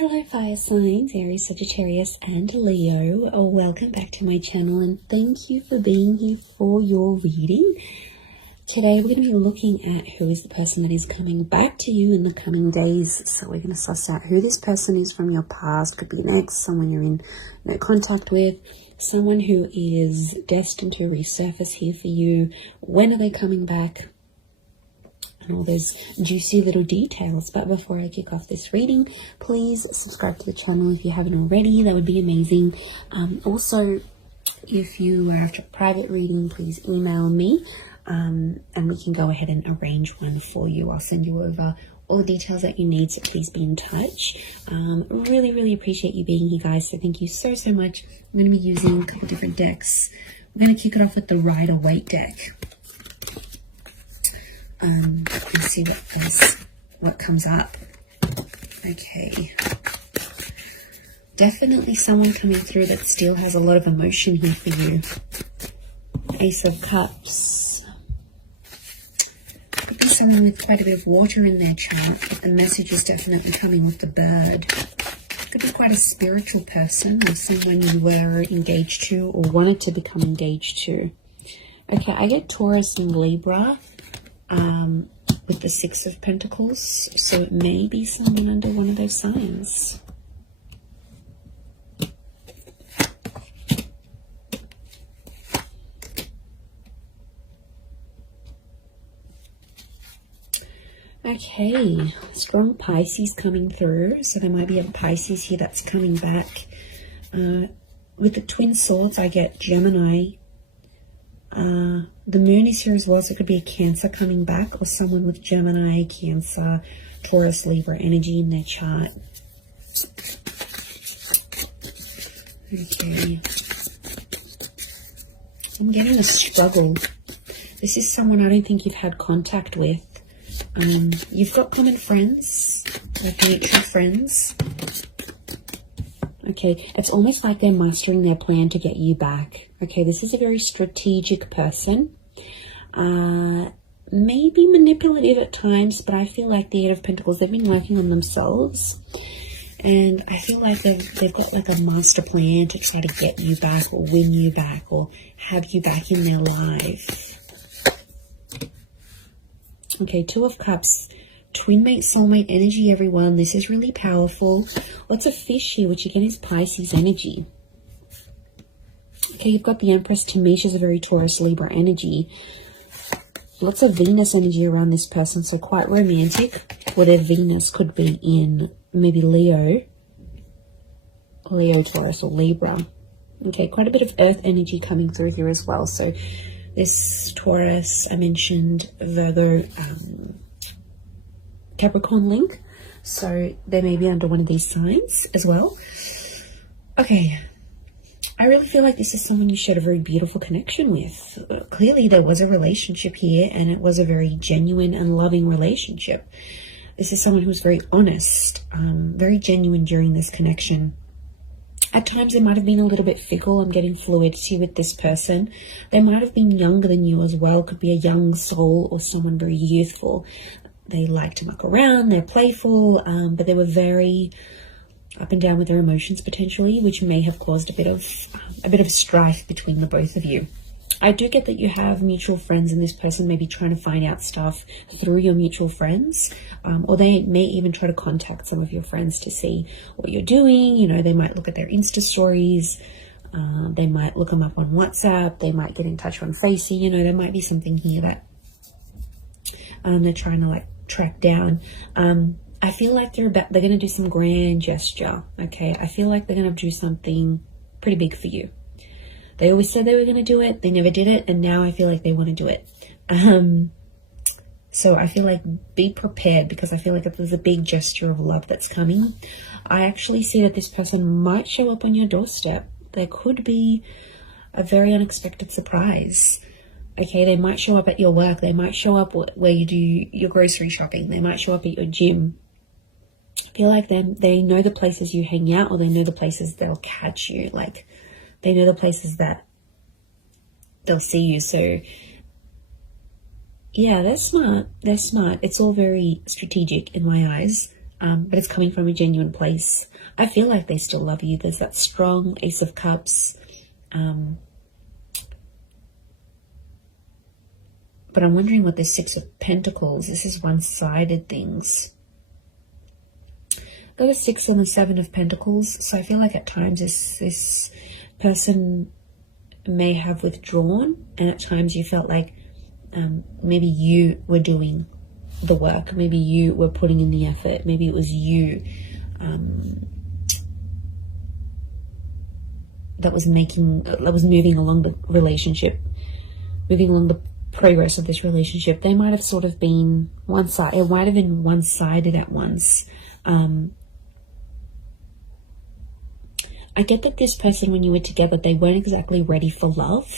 Hello fire signs, Aries, Sagittarius and Leo. Welcome back to my channel and thank you for being here for your reading. Today we're going to be looking at who is the person that is coming back to you in the coming days. So we're going to suss out who this person is from your past. Could be an ex, someone you're in no contact with, someone who is destined to resurface here for you. When are they coming back? And all those juicy little details. But before I kick off this reading, please subscribe to the channel if you haven't already. That would be amazing. Also, if you are after a private reading, please email me and we can go ahead and arrange one for you. I'll send you over all the details that you need, so please be in touch. Really appreciate you being here, guys, so thank you so much. I'm going to be using a couple different decks. We're going to kick it off with the Rider-Waite deck. And see what comes up. Okay. Definitely someone coming through that still has a lot of emotion here for you. Ace of Cups. Could be someone with quite a bit of water in their chart, but the message is definitely coming with the bird. Could be quite a spiritual person or someone you were engaged to or wanted to become engaged to. Okay, I get Taurus and Libra. With the Six of Pentacles, so it may be someone under one of those signs. Okay, strong Pisces coming through, so there might be a Pisces here that's coming back. With the Twin Swords, I get Gemini. The moon is here as well, so it could be a Cancer coming back or someone with Gemini, Cancer, Taurus, Libra energy in their chart. Okay. I'm getting a struggle. This is someone I don't think you've had contact with. You've got common friends, like mutual friends. Okay, it's almost like they're mastering their plan to get you back. Okay, this is a very strategic person. Maybe manipulative at times, but I feel like the Eight of Pentacles, they've been working on themselves. And I feel like they've got like a master plan to try to get you back or win you back or have you back in their life. Okay, Two of Cups. Twin mate, soulmate energy, everyone. This is really powerful. Lots of fish here, which again is Pisces energy. Okay, you've got the Empress. To me, she's a very Taurus, Libra energy. Lots of Venus energy around this person, so quite romantic. Or their Venus could be in maybe Leo, Taurus, or Libra. Okay, quite a bit of Earth energy coming through here as well. So this Taurus, I mentioned Virgo, Capricorn link, so they may be under one of these signs as well. Okay, I really feel like this is someone you shared a very beautiful connection with. Clearly there was a relationship here and it was a very genuine and loving relationship. This is someone who's very honest, very genuine during this connection. At times they might have been a little bit fickle. I'm getting fluidity with this person. They might have been younger than you as well. Could be a young soul or someone very youthful. They like to muck around, they're playful, but they were very up and down with their emotions potentially, which may have caused a bit of strife between the both of you. I do get that you have mutual friends and this person may be trying to find out stuff through your mutual friends, or they may even try to contact some of your friends to see what you're doing. You know, they might look at their Insta stories, they might look them up on WhatsApp, they might get in touch on Facey. You know, there might be something here that they're trying to like track down. I feel like they're going to do some grand gesture. Okay, I feel like they're going to do something pretty big for you. They always said they were going to do it, they never did it, and now I feel like they want to do it. So I feel like be prepared, because I feel like if there's a big gesture of love that's coming, I actually see that this person might show up on your doorstep. There could be a very unexpected surprise. Okay, they might show up at your work. They might show up where you do your grocery shopping. They might show up at your gym. I feel like they know the places you hang out, or they know the places they'll catch you. Like, they know the places that they'll see you. So, yeah, they're smart. They're smart. It's all very strategic in my eyes. but it's coming from a genuine place. I feel like they still love you. There's that strong Ace of Cups. But I'm wondering what this Six of Pentacles, this is one-sided things. Got a 6 and a 7 of Pentacles. So I feel like at times this person may have withdrawn, and at times you felt like maybe you were doing the work. Maybe you were putting in the effort. Maybe it was you that was moving along the relationship, moving along the progress of this relationship. They might have sort of been one-sided. It might have been one-sided at once. I get that this person, when you were together, they weren't exactly ready for love.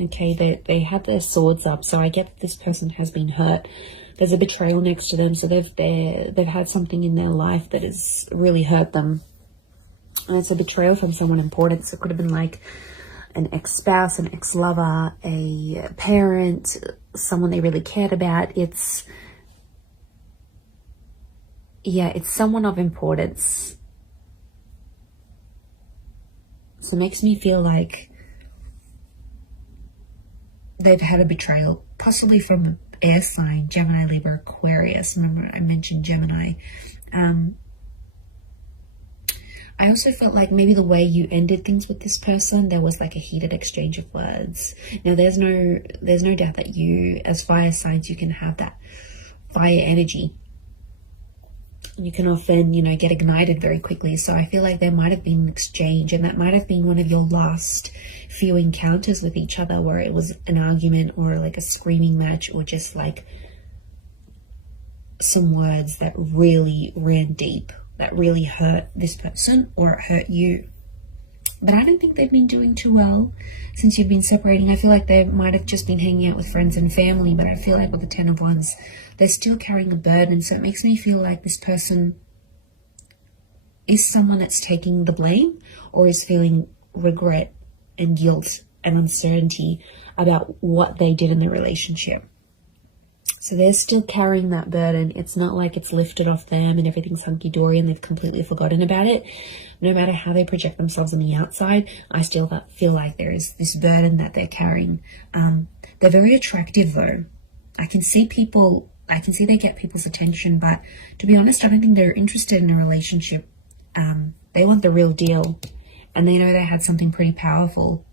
Okay, they had their swords up, so I get that this person has been hurt. There's a betrayal next to them, so they've had something in their life that has really hurt them, and it's a betrayal from someone important. So it could have been like an ex-spouse, an ex-lover, a parent, someone they really cared about. It's someone of importance. So it makes me feel like they've had a betrayal, possibly from an air sign, Gemini, Libra, Aquarius. Remember I mentioned Gemini. I also felt like maybe the way you ended things with this person, there was like a heated exchange of words. Now there's no doubt that you, as fire signs, you can have that fire energy. You can often, get ignited very quickly. So I feel like there might have been an exchange, and that might have been one of your last few encounters with each other, where it was an argument or like a screaming match, or just like some words that really ran deep, that really hurt this person or it hurt you. But I don't think they've been doing too well since you've been separating. I feel like they might have just been hanging out with friends and family, but I feel like with the Ten of Wands, they're still carrying a burden. So it makes me feel like this person is someone that's taking the blame, or is feeling regret and guilt and uncertainty about what they did in the relationship. So they're still carrying that burden. It's not like it's lifted off them and everything's hunky-dory and they've completely forgotten about it. No matter how they project themselves on the outside, I still feel like there is this burden that they're carrying. They're very attractive though. I can see they get people's attention, but to be honest, I don't think they're interested in a relationship. They want the real deal, and they know they had something pretty powerful.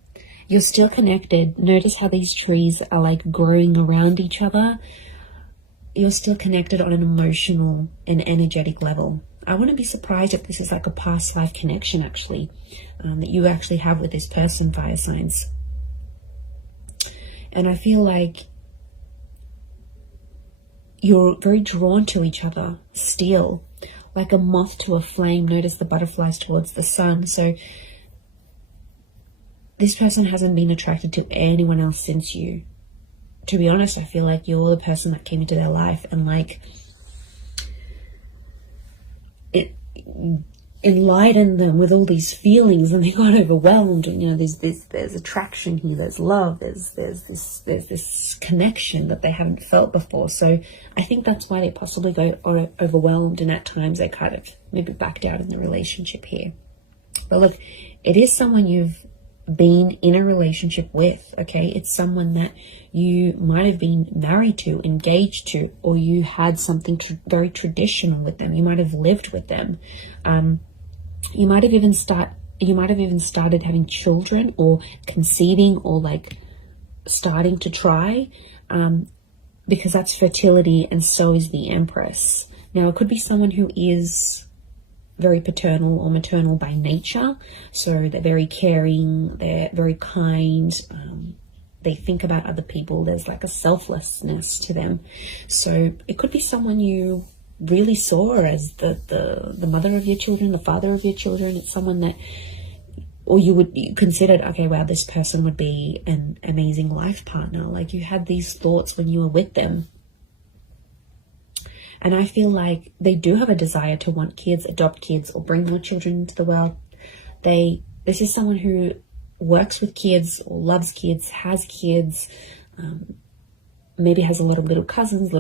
You're still connected. Notice how these trees are like growing around each other. You're still connected on an emotional and energetic level. I wouldn't be surprised if this is like a past life connection actually, that you actually have with this person, fire signs. And I feel like you're very drawn to each other still, like a moth to a flame. Notice the butterflies towards the sun. So this person hasn't been attracted to anyone else since you. To be honest, I feel like you're the person that came into their life, and like it enlightened them with all these feelings, and they got overwhelmed. And there's attraction here, there's love, there's this connection that they haven't felt before. So I think that's why they possibly got overwhelmed, and at times they kind of maybe backed out in the relationship here. But look, it is someone you've been in a relationship with, okay? It's someone that you might have been married to, engaged to, or you had something very traditional with them. You might have lived with them. You might have even started having children, or conceiving, or like starting to try, because that's fertility, and so is the Empress. Now it could be someone who is very paternal or maternal by nature. So they're very caring, they're very kind, they think about other people. There's like a selflessness to them. So it could be someone you really saw as the mother of your children, the father of your children. It's someone that, or you considered, okay, wow, this person would be an amazing life partner. Like you had these thoughts when you were with them. And I feel like they do have a desire to want kids, adopt kids, or bring more children into the world. This is someone who works with kids, or loves kids, has kids, maybe has a lot of little cousins,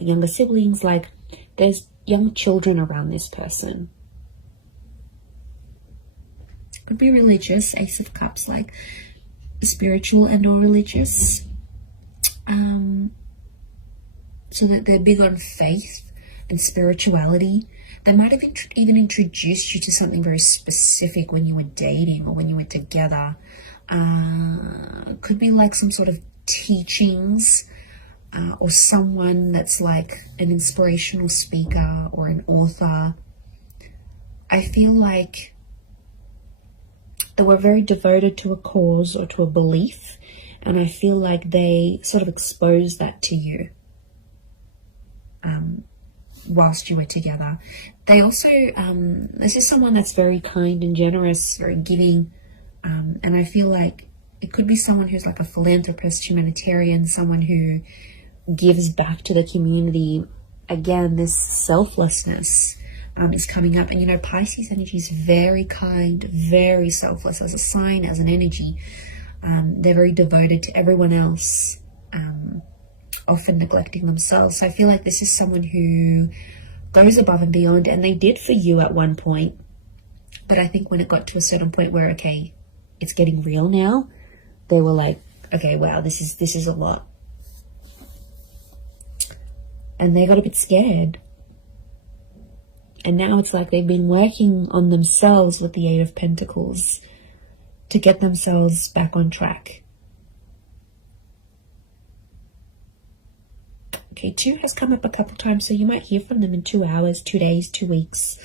younger siblings. Like there's young children around this person. Could be religious, Ace of Cups, like spiritual and or religious. So that they're big on faith and spirituality. They might have even introduced you to something very specific when you were dating or when you were together. Could be like some sort of teachings, or someone that's like an inspirational speaker or an author. I feel like they were very devoted to a cause or to a belief, and I feel like they sort of exposed that to you whilst you were together. They also, this is someone that's very kind and generous, very giving, and I feel like it could be someone who's like a philanthropist, humanitarian, someone who gives back to the community. Again, this selflessness is coming up. And you know, Pisces energy is very kind, very selfless as a sign, as an energy. They're very devoted to everyone else, often neglecting themselves. So I feel like this is someone who goes above and beyond, and they did for you at one point. But I think when it got to a certain point where, okay, it's getting real now, they were like, okay, wow, this is a lot. And they got a bit scared. And now it's like they've been working on themselves with the Eight of Pentacles to get themselves back on track. Okay, 2 has come up a couple times, so you might hear from them in 2 hours, 2 days, 2 weeks,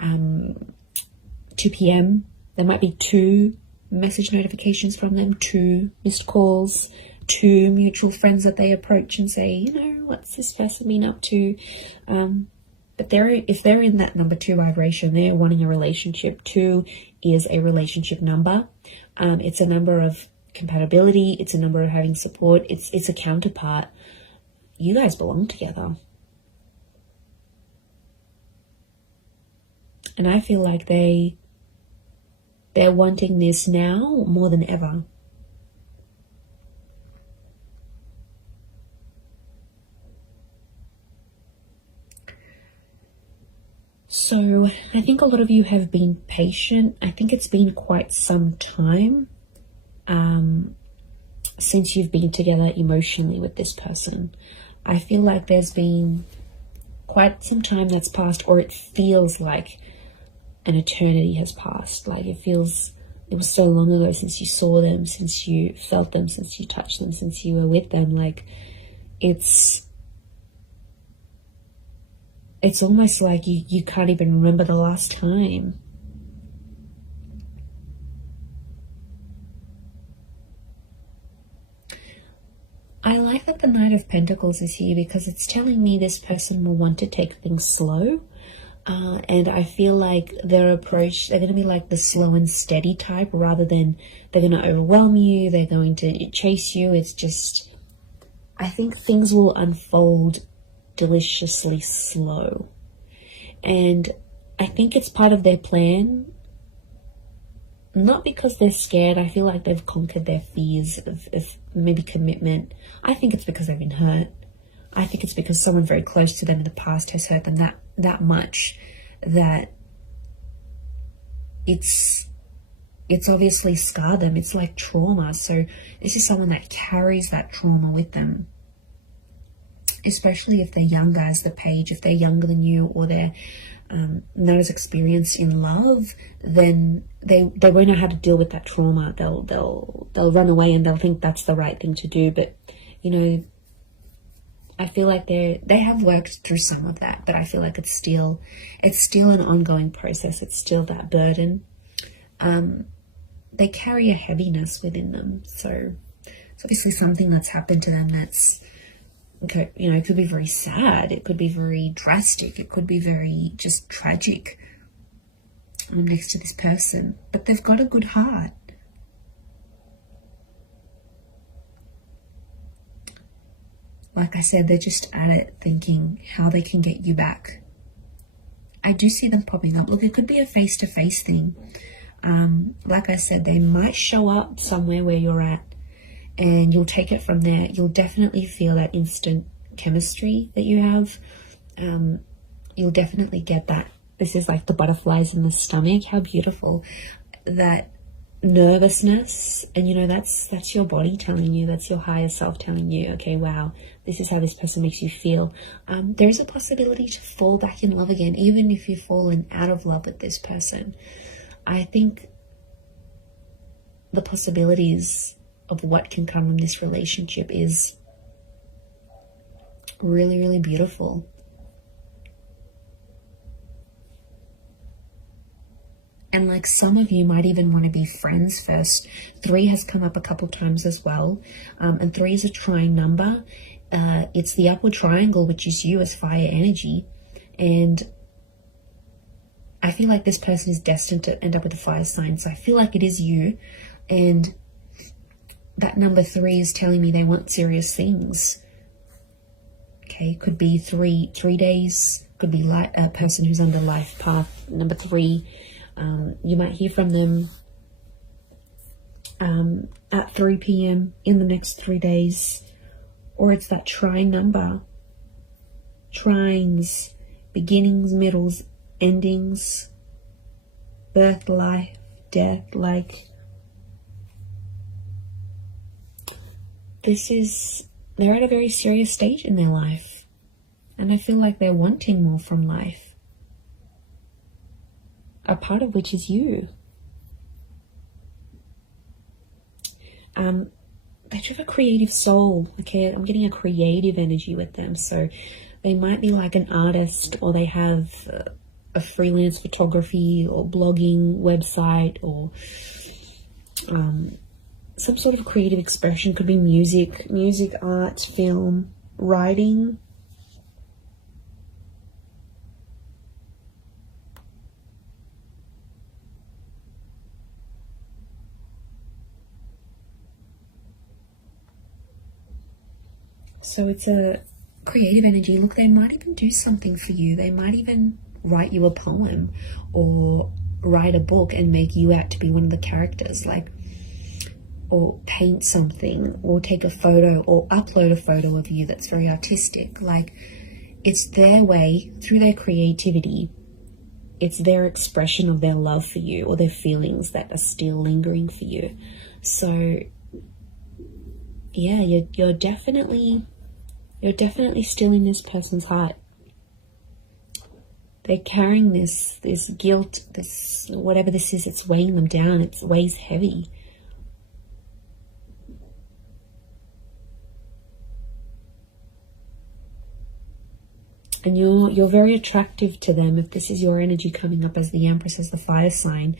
2 p.m. There might be 2 message notifications from them, 2 missed calls, 2 mutual friends that they approach and say, you know, what's this person been up to? But if they're in that number 2 vibration, they're wanting a relationship. 2 is a relationship number. It's a number of compatibility. It's a number of having support. It's a counterpart. You guys belong together. And I feel like they're wanting this now more than ever. So I think a lot of you have been patient. I think it's been quite some time since you've been together emotionally with this person. I feel like there's been quite some time that's passed, or it feels like an eternity has passed. Like it was so long ago since you saw them, since you felt them, since you touched them, since you were with them. Like it's almost like you can't even remember the last time. I like that the Knight of Pentacles is here because it's telling me this person will want to take things slow. And I feel like they're going to be like the slow and steady type rather than they're going to overwhelm you. They're going to chase you. It's just, I think things will unfold deliciously slow. And I think it's part of their plan. Not because they're scared. I feel like they've conquered their fears of maybe commitment. I think it's because they've been hurt. I think it's because someone very close to them in the past has hurt them that much that it's obviously scarred them. It's like trauma. So this is someone that carries that trauma with them. Especially if they're younger as the Page, if they're younger than you, or they're not as experienced in love, then they won't know how to deal with that trauma. They'll run away and they'll think that's the right thing to do. But you know, I feel like they have worked through some of that, but I feel like it's still an ongoing process. It's still that burden. They carry a heaviness within them, so it's obviously something that's happened to them that's, okay, you know, it could be very sad, it could be very drastic, it could be very just tragic next to this person, but they've got a good heart. Like I said, they're just at it thinking how they can get you back. I do see them popping up. Look, it could be a face-to-face thing. Like I said, they might show up somewhere where you're at, and you'll take it from there. You'll definitely feel that instant chemistry that you have. you'll definitely get that. This is like the butterflies in the stomach. How beautiful. That nervousness, and you know, that's your body telling you, that's your higher self telling you, okay, wow, this is how this person makes you feel. There is a possibility to fall back in love again, even if you've fallen out of love with this person. I think the possibilities of what can come from this relationship is really, really beautiful. And like some of you might even want to be friends first. 3 has come up a couple times as well. And 3 is a trine number. It's the upward triangle, which is you as fire energy. And I feel like this person is destined to end up with a fire sign. So I feel like it is you. And that number 3 is telling me they want serious things. Okay, could be three days. Could be like a person who's under life path number 3. You might hear from them at 3 p.m. in the next 3 days. Or it's that trine number. Trines, beginnings, middles, endings, birth, life, death. Like, they're at a very serious stage in their life. And I feel like they're wanting more from life. A part of which is you. They do have a creative soul. Okay, I'm getting a creative energy with them. So they might be like an artist, or they have a freelance photography or blogging website, or some sort of creative expression. Could be music, art, film, writing. So it's a creative energy. Look, they might even do something for you. They might even write you a poem or write a book and make you out to be one of the characters, like, or paint something or take a photo or upload a photo of you that's very artistic. Like, it's their way, through their creativity, it's their expression of their love for you or their feelings that are still lingering for you. So yeah, you're definitely still in this person's heart. They're carrying this guilt, this whatever this is, it's weighing them down. It weighs heavy. And you're very attractive to them. If this is your energy coming up as the Empress, as the fire sign,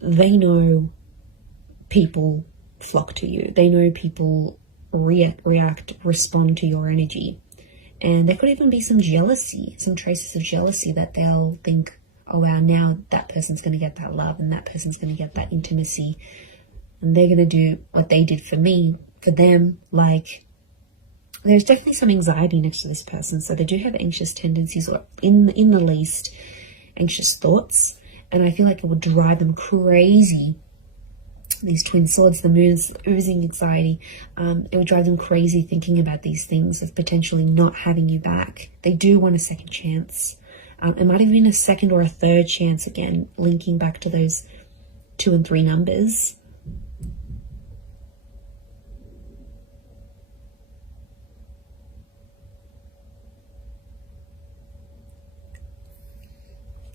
they know people flock to you. They know people react, respond to your energy. And there could even be some jealousy, some traces of jealousy, that they'll think, oh wow, now that person's going to get that love and that person's going to get that intimacy. And they're going to do what they did for me, for them. Like, there's definitely some anxiety next to this person. So they do have anxious tendencies, or in the least, anxious thoughts. And I feel like it would drive them crazy. These twin swords, the moon's oozing anxiety. It would drive them crazy thinking about these things of potentially not having you back. They do want a second chance. It might have been a second or a third chance, again, linking back to those 2 and 3 numbers.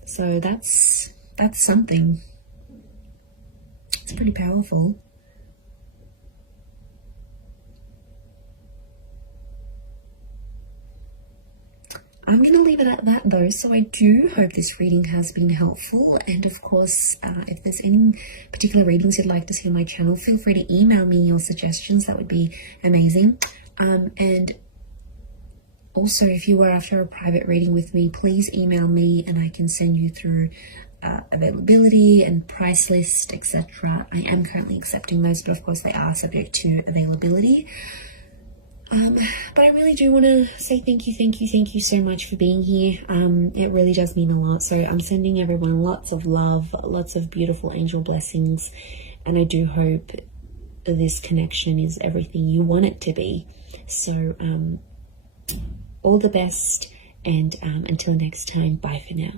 So that's something. It's pretty powerful. I'm going to leave it at that though. So I do hope this reading has been helpful. And of course, if there's any particular readings you'd like to see on my channel, feel free to email me your suggestions. That would be amazing. And also, if you were after a private reading with me, please email me and I can send you through availability and price list, etc. I am currently accepting those, but of course they are subject to availability. But I really do want to say thank you so much for being here. It really does mean a lot. So I'm sending everyone lots of love, lots of beautiful angel blessings, and I do hope this connection is everything you want it to be. So all the best, And until next time, bye for now.